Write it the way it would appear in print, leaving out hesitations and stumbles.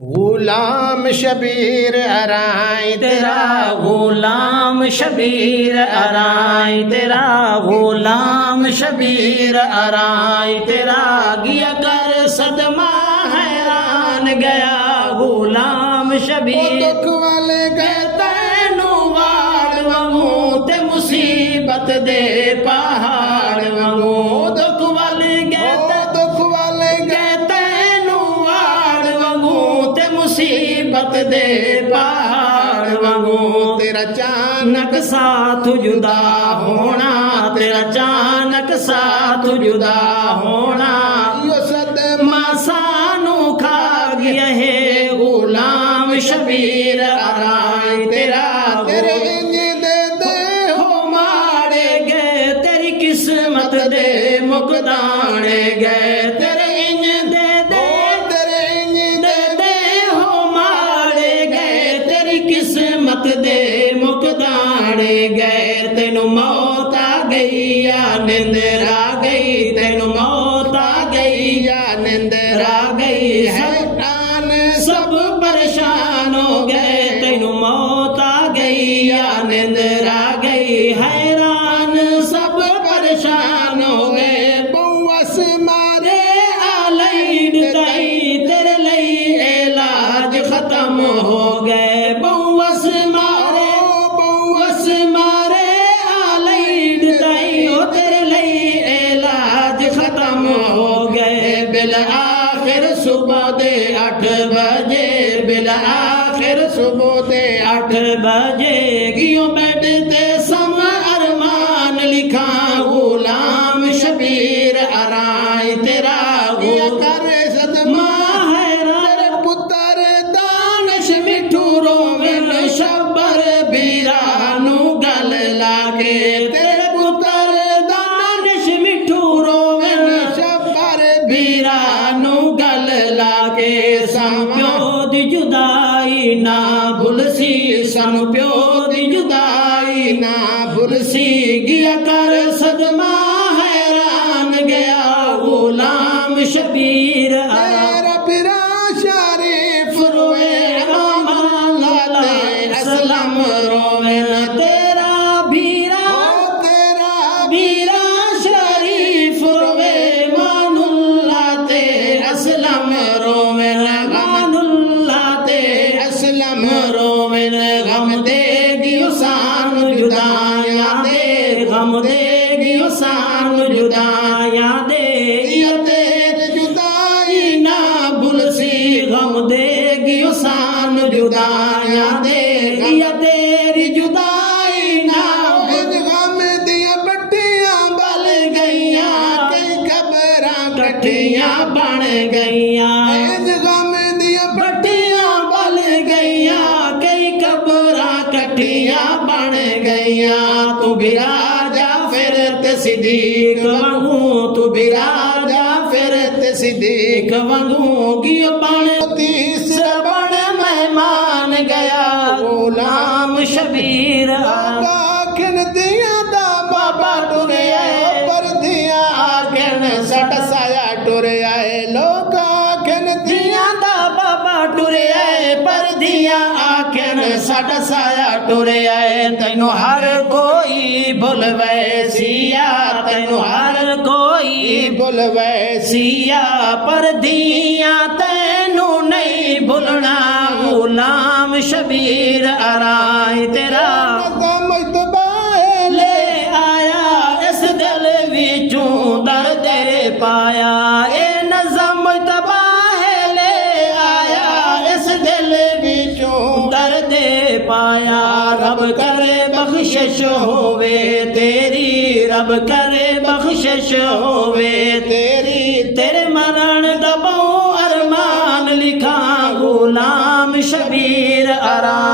गुलाम शबीर अराई तेरा, गुलाम शबीर अराई तेरा, गुलाम शबीर अराई तेरा, गिया कर सदमा हैरान गया गुलाम शबीर। दुख वाले गए तैनू वाड़ वांगू ते मुसीबत दे पहाड़ वांगू, दुख वाले गए दुख वाले गए तैनू वाड़ वांगू ते मुसीबत दे पहाड़ वांगू। तेरा चांद अचानक साथ जुदा होना, तेरा अचानक साथ जुदा होना, यो सदमा सानू खा गया है गुलाम शबीर अराई तेरा। तेरे इंज दे दे हो मारे गए तेरी किस्मत दे मुकदाने गए, तेरे इंज दे दे तेरे इंज दे दे हो मारे गए तेरी किस्मत दे मुकदाने गए। तेनू मौत आ गई या निंदर आ गई, तेनू मौत आ गई या निंदर आ गई है। हैरान सब परेशान हो गए, तेनू मौत आ गई या निंदर आ गई, हैरान सब परेशान हो गए। बउस मारे आलईड ताई तेरे लई इलाज खत्म हो गए, बउस मारे बउस मारे आलईड ताई ओ तेरे लई इलाज खत्म हो गए। बिल आखिर सुबह दे 8 बजे, बिल आखिर सुबह दे 8 बजे, गियो बेड ते सम अरमान लिखा गुलाम शबीर अराई तेरा। किया कर सदमा तेरे पुत्र दानश मिठू रोवन शबर बीरानू गल लागे, तेरे पुत्र दानश मिठू रोवन शबर बीरानू गल लागे। सानू प्यो दी जुदाई ना भुलसी, सानू प्यो दी जुदाई ना भुलसी, गिया कर सदमा हैरान गया गुलाम शबीर अराई। तेरा पिरा शरीफ रोए असलम रोवन तेरा भीरा, तेरा भीरा शरीफ रोवे मानुल्ला ते असलम रोवन, मानुल्ला ते असलम रोवन। गम देगी उसान जुदाया दे, गम देगी उसान जुदाया दे, ये तेरे जुदाई ना भुलसी, गम देगी उसान जुदाया दे, ये तेरी जुदाई ना गम दिया बट्टियां बल गईयां, कई खबरां कट्ठियां बन गईयां, गम दिया बट्टियां बल गईयां, कई खबरां कट्ठियां बन गईयां। तू भी राजा फिर ते सिद्दीक वांगू, तू भी राजा फिर ते सिद्दीक वांगू, गियो बन तीसरा बन मेहमान गया गुलाम शबीर अराई। आखन दिया दा बाबा टुरे आए पर दिया आखन सट साया टुरे आए लोग आखन दिया दिया दा बाबा टुरे आए पर दिया आखन सट साया टुरे आए। तैनू हर कोई भुलवे सिया, तैनू हर कोई बुलवे सिया, पर दिया तैनू नहीं भुलना गुलाम शबीर अराई तेरा। ले आया इस दिल विचों दर्द पाया, ए नज़म तबाह ले आया इस दिल विचों दर्द पाया। रब करे बख्शिश होवे तेरी, रब करे बख्शिश होवे तेरी, तेरे मरण दबों अरमान लिखा गुलाम शबीर अराई।